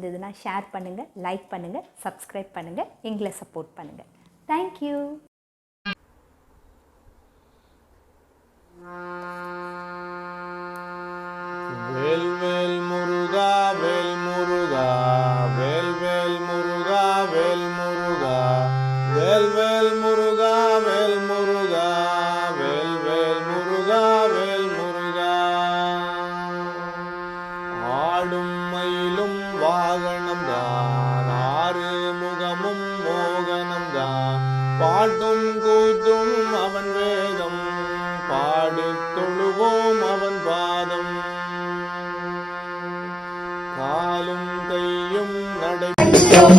பிடிச்சிருந்ததுன்னா ஷேர் பண்ணுங்கள், லைக் பண்ணுங்கள், சப்ஸ்கிரைப் பண்ணுங்கள், எங்களை சப்போர்ட் பண்ணுங்கள். தேங்க்யூ. வேல் வேல் முருகா வேல் முருகா வேல் வேல் முருகா வேல் முருகா வேல் வேல் முருகா வேல் முருகா வேல் வேல் முருகா வேல் முருகா. ஆடும் மயிலும் வாகனம் தான், ஆறு முகமும் மோகனம் தான், பாட்டும் கூத்தும் அவன் வேதம், பாடு தொழுவோம் அவன் பாதம். காலும் கையும் நடைபெறும்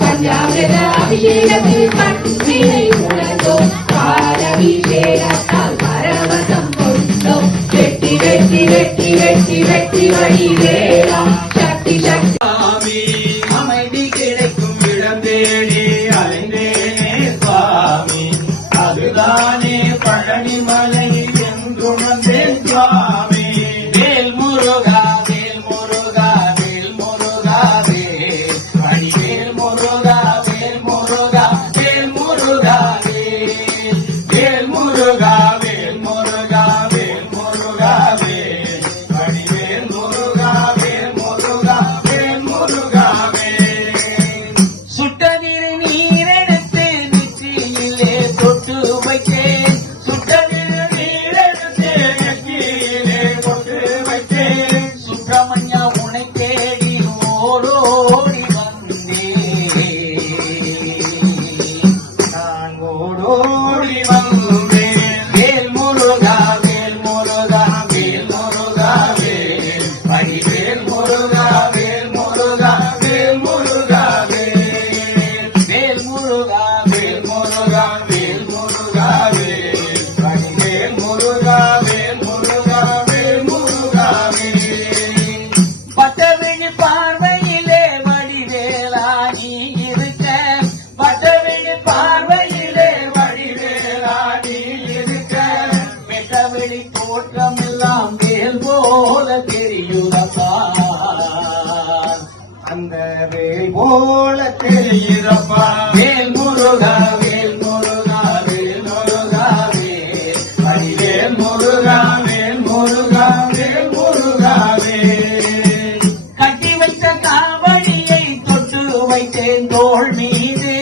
பஞ்சாமிரத அபிஷேகத்தில் கண்ணினை உணர்ந்தோம், பாலபிஷேகத்தால் பரவசம் கொண்டோம், வெட்டி வெட்டி வெட்டி வெட்டி வெட்டி வழிவேலா சக்தி சக்தி அமைதி கிடைக்கும் இடம் தேடி அலைந்தேனே சுவாமி, அதுதானே பழனிமலை என்றுணர்ந்தேன் சுவாமி. வேல் முருகா வேல் முருகா வேல் முருகா வேல் வடிவேல் முருகா வேல் முருகா வேல் முருகா வேல் வேல் முருகா வேல் முருகா வேல் முருகா வேல் வடிவேல் முருகா வேல் முருகா வேல் முருகா வேல். சுட்டதிரு நீரெடுத்து நெற்றியிலே தொட்டு வைத்தேன், சுட்டதிரு நீரெடுத்து நெற்றியிலே தொட்டு வைத்தேன், சுப்பிரமணியா உனை தேடி ஓடோடி வந்தேன், நான் ஓடோடி வந்தேன். வேல் முருகா வேல் முருகா வேல் முருகா வேல் வடிவேல் முருகா வேல் முருகா வேல் முருகா வேல் வேல் முருகா வேல் முருகா வேல் முருகா வேல் வடிவேல் முருகா வேல் முருகா வேல் முருகா வேல். பட்டவிழி பார்வையிலே வடிவேலா நீ இருக்க, பட்டவிழி பார்வையிலே வடிவேலா நீ இருக்க, மெட்டவெளி தோற்றமெல்லாம் வேல் போல தெரியுதப்பா, அந்த வேல் போல தெரியுதப்பா. வேல் முருகா வேல் முருகா வேல் முருகா வேல் வடிவேல் முருகா வேல் முருகா வேல் முருகா வேல். கட்டி வைத்த காவடியை தொட்டு வைத்தேன் தோள் மீது,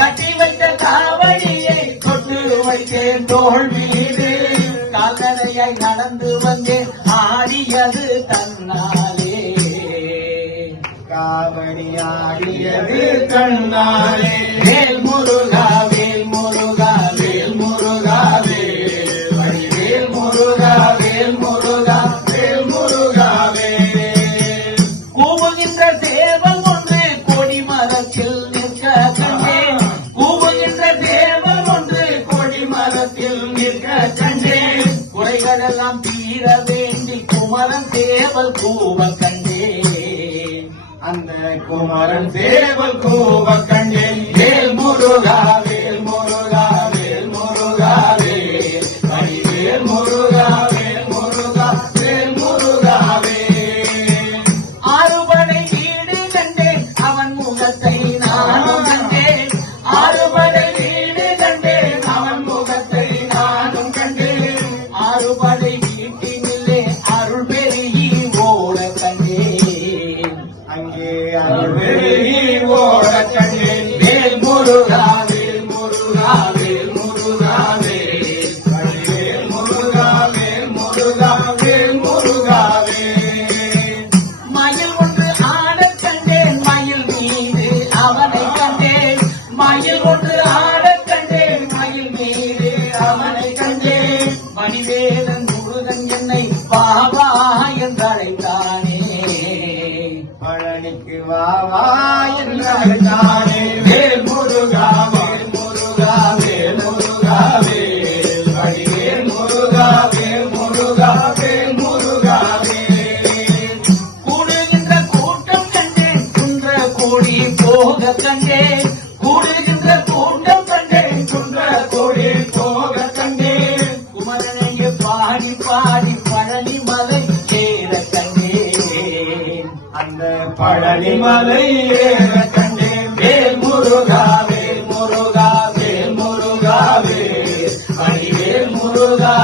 கட்டி வைத்த காவடியை தொட்டு வைத்தேன் தோள் மீது, கால்நடையாய் நடந்து வந்தேன் ஆடியது தன்னாலே, காவடி ஆடியது கண்ணாலே. வேல் முருகா வேல் முருகா வேல் முருகா வேல் வடிவேல் முருகா வேல் முருகா வேல் முருகா வேல். கூவுகின்ற தேவன் ஒன்று கொடிமரத்தில் நிற்க கண்டேன், கூவுகின்ற தேவன் ஒன்று கொடிமரத்தில் நிற்க கண்டேன், குறைகளெல்லாம் தீர வேண்டி குமரன் தேவல் கூவ கண்டேன், அந்த குமரன் தேவல் கூவ கண்டேன். வேல் முருகா வேல் முருகா வேல் முருகா வேல் வடிவேல் முருகா வேல் முருகா வேல் முருகா வேல். ஆறுபடை வீடு கண்டேன் அவன் முகத்தை நானும் கண்டேன், ஆறுபடை வீடு கண்டேன் அவன் முகத்தை நானும் கண்டேன், ஆறுபடை வீட்டினிலே அருள் பெருகி ஓட கண்டேன், அங்கே அருள் பெருகி ஓட கண்டேன். வேல் முருகா வேல் முருகா வேல் முருகா வேல் வடிவேல் முருகா வேல் முருகா வேல் முருகா வேல். மயில் ஒன்று ஆடக் கண்டேன் மயில் மீது அவனை கண்டேன், மயில் ஒன்று ஆடக் கண்டேன் மயில் மீது அவனை கண்டேன், மணிவேலன் முருகன் என்னை பாபா என்றழைத்தானே, பழனிக்கு வாவா என்றழைத்தானே. வேல் முருகா வேல் முருகா வேல் முருகா வேல் வடிவேல் முருகா வேல் முருகா வேல் முருகா வேல். கூடுகின்ற கூட்டம் கண்டேன் குன்ற கோடி போக கண்டேன், கூடுகின்ற கூட்டம் கண்டேன் குன்ற கோடி போக கண்டேன், குமரனையே பாடி பாடி பழனி மலை ஏற அந்த பழனிமலை ஏற கண்டேன் வேல் முருகா வேல் முருகா வேல் முருகா வேல் அடிவேல் முருகா